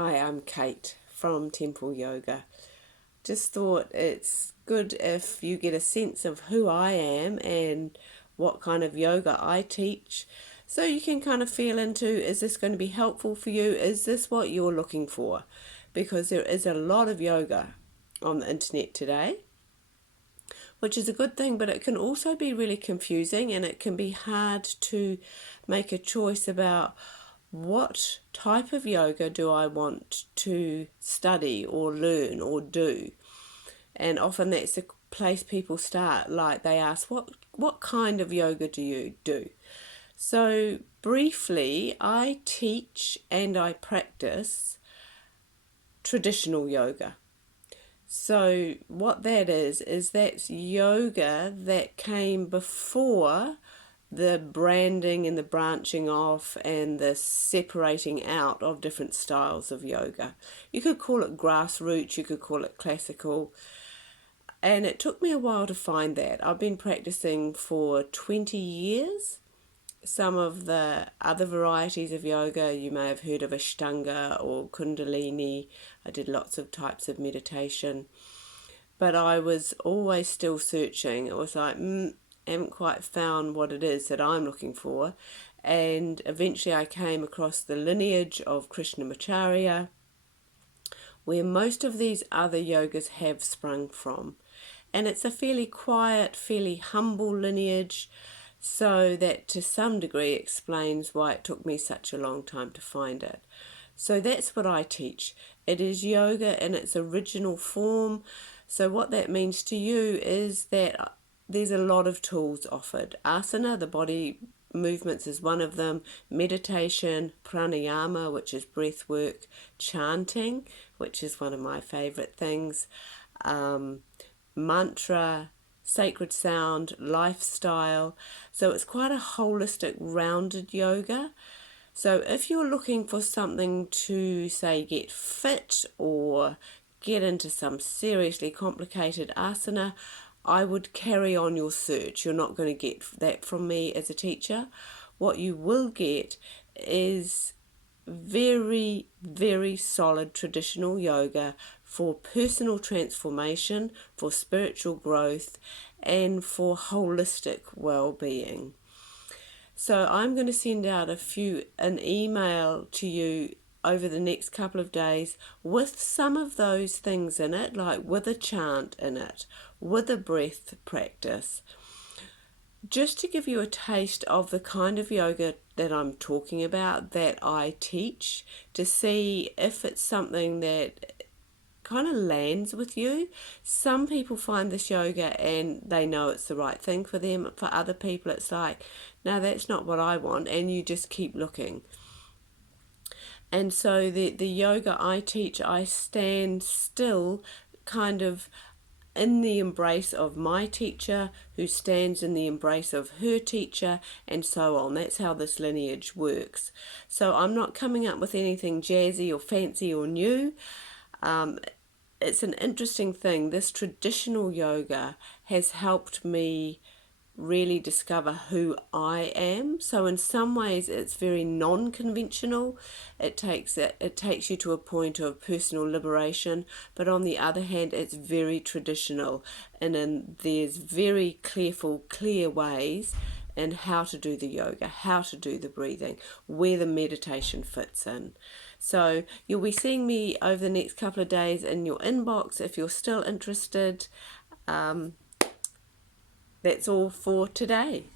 Hi, I'm Kate from Temple Yoga. Just thought it's good if you get a sense of who I am and what kind of yoga I teach, so you can kind of feel into, is this going to be helpful for you? Is this what you're looking for? Because there is a lot of yoga on the internet today, which is a good thing, but it can also be really confusing and it can be hard to make a choice about what type of yoga do I want to study or learn or do. And often that's the place people start. Like they ask, what kind of yoga do you do? So briefly, I teach and I practice traditional yoga. So what that is that's yoga that came before the branding and the branching off and the separating out of different styles of yoga. You could call it grassroots, you could call it classical. And it took me a while to find that. I've been practicing for 20 years. Some of the other varieties of yoga, you may have heard of Ashtanga or Kundalini. I did lots of types of meditation. But I was always still searching. It was like, haven't quite found what it is that I'm looking for. And eventually I came across the lineage of Krishnamacharya, where most of these other yogas have sprung from. And it's a fairly quiet, fairly humble lineage, so that to some degree explains why it took me such a long time to find it. So that's what I teach. It is yoga in its original form. So what that means to you is that there's a lot of tools offered. Asana, the body movements, is one of them. Meditation, pranayama, which is breath work, chanting, which is one of my favorite things, mantra, sacred sound, lifestyle. So it's quite a holistic, rounded yoga. So if you're looking for something to, say, get fit or get into some seriously complicated asana, I would carry on your search. You're not going to get that from me as a teacher. What you will get is very, very solid traditional yoga for personal transformation, for spiritual growth, and for holistic well-being. So I'm going to send out an email to you over the next couple of days with some of those things in it, like with a chant in it, with a breath practice, just to give you a taste of the kind of yoga that I'm talking about, that I teach, to see if it's something that kind of lands with you. Some people find this yoga and they know it's the right thing for them. For other people it's like, no, that's not what I want, and you just keep looking. And so the yoga I teach, I stand still kind of in the embrace of my teacher, who stands in the embrace of her teacher, and so on. That's how this lineage works. So I'm not coming up with anything jazzy or fancy or new. It's an interesting thing. This traditional yoga has helped me really discover who I am. So in some ways it's very non-conventional. It takes you to a point of personal liberation, but on the other hand it's very traditional, and there's very clear ways in how to do the yoga, how to do the breathing, where the meditation fits in. So you'll be seeing me over the next couple of days in your inbox if you're still interested. That's all for today.